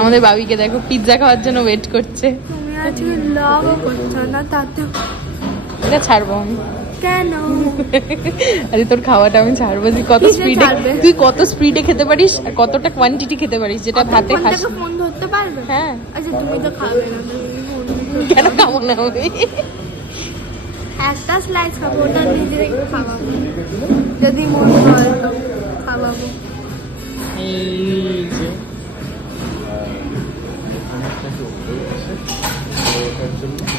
আমাদের বাবিকে দেখো পিৎজা খাওয়ার জন্য ওয়েট করছে। তুমি আজকে লাগও করছো না তাতে এটা ছাড়বো আমি কেন? আরে তোর খাওয়াটা আমি ছাড়বো। তুই কত স্পিডে খেতে পারিস আর কতটা কোয়ান্টিটি খেতে পারিস যেটা ভাতে খাস। ফোন ধরতে পারবে? হ্যাঁ। আচ্ছা তুমি তো খাবে না, কেন খাবো না আমি? একটা স্লাইস খাবো, ওটা নিজেই খাওয়াবো, যদি মন হয় তো খাওয়াবো।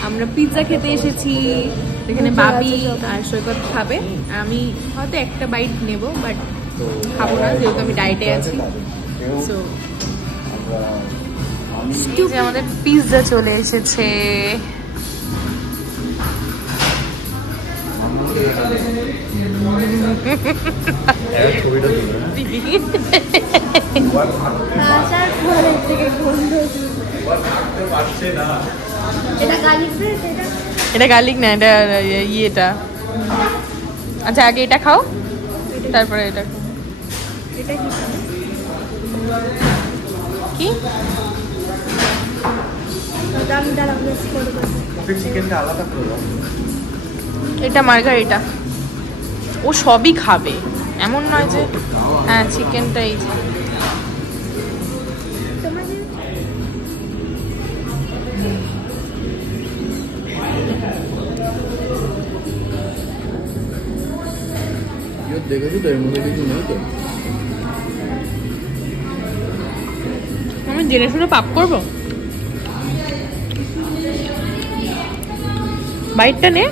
আমরা পিৎজা খেতে এসেছি। এখানে বাবি আর সৈকত খাবে। আমি হয়তো একটা বাইট নেব, বাট খাবো না যেহেতু আমি ডায়েটে আছি। সো আমাদের পিৎজা চলে এসেছে। এটা গার্লিক না, এটা ইয়েটা। আচ্ছা আগে এটা খাও, তারপরে এটা কি এটা মার্গারিটা। ও সবই খাবে, এমন নয় যে হ্যাঁ চিকেনটা এই যে আমি জেনে শুনে পাপ করবো। বাইটটা নে।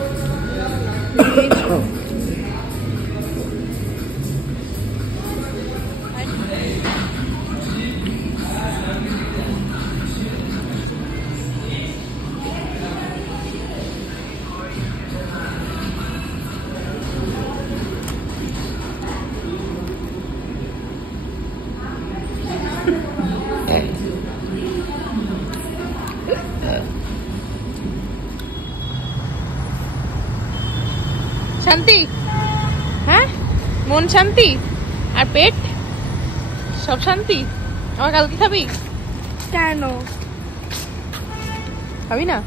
শান্তি, হ্যাঁ মন শান্তি আর পেট সব শান্তি। আবার কালকে খাবি? কেন খাবি না?